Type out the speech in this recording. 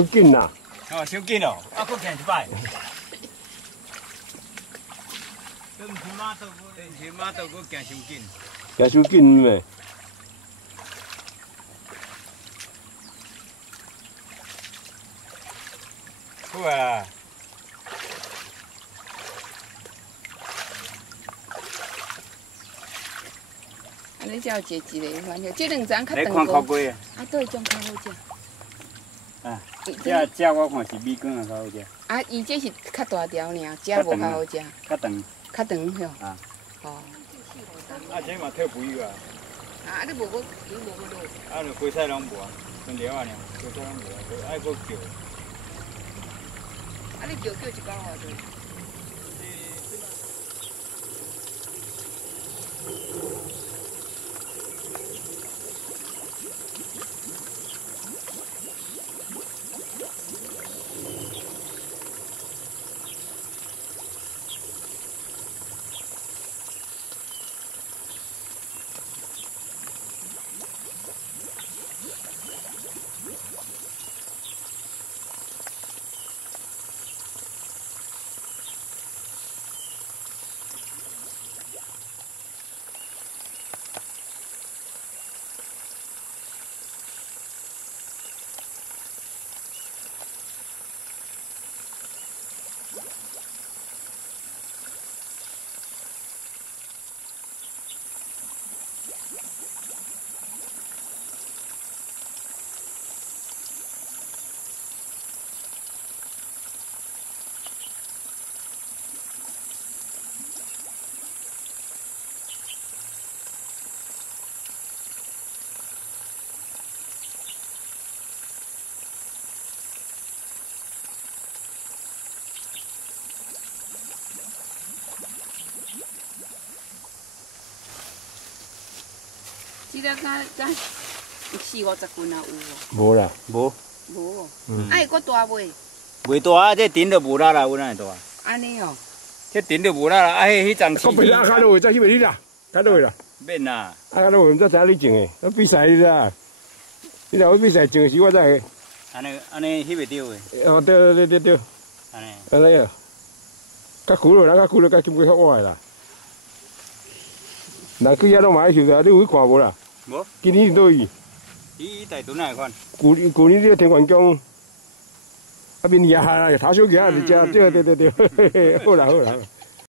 伤紧啦。哦，伤紧哦，啊，搁行一摆。跟马头搁行伤紧。行伤紧咩？好啊。 安尼才有一个，反正这两张较你长个。看烤龟啊？啊，对，种较好食。啊，这我看是米羹啊较好食。啊，伊这是较大条尔，这无较好食。较长。较长吼。啊。哦。啊，这嘛特肥啊。啊，你无要，你无要落。啊，就规菜拢无啊，分了啊尔，规菜拢无啊，爱搁叫。啊，你叫一包偌济？ 这个敢40-50斤啊有无？无啦，无。无。啊，会搁大袂？袂大啊，这顶就无力啦，有哪会大？安尼哦。这顶就无力啦，啊，迄张搁袂啦，开落去再去袂哩啦，开落去啦。免啦。啊，开落去毋知影你种诶，那比赛你啦。你若要比赛种时，我再去。安尼翕袂着诶。哦，对。安尼。安尼啊，较久落啦，较久落，较金过较晚诶啦。人去遐拢嘛爱翕啊，你有去看无啦？无。今年是倒去？伊大屯哪会款？旧年你个天元宫，啊，面野下头小野是遮，对，好啦。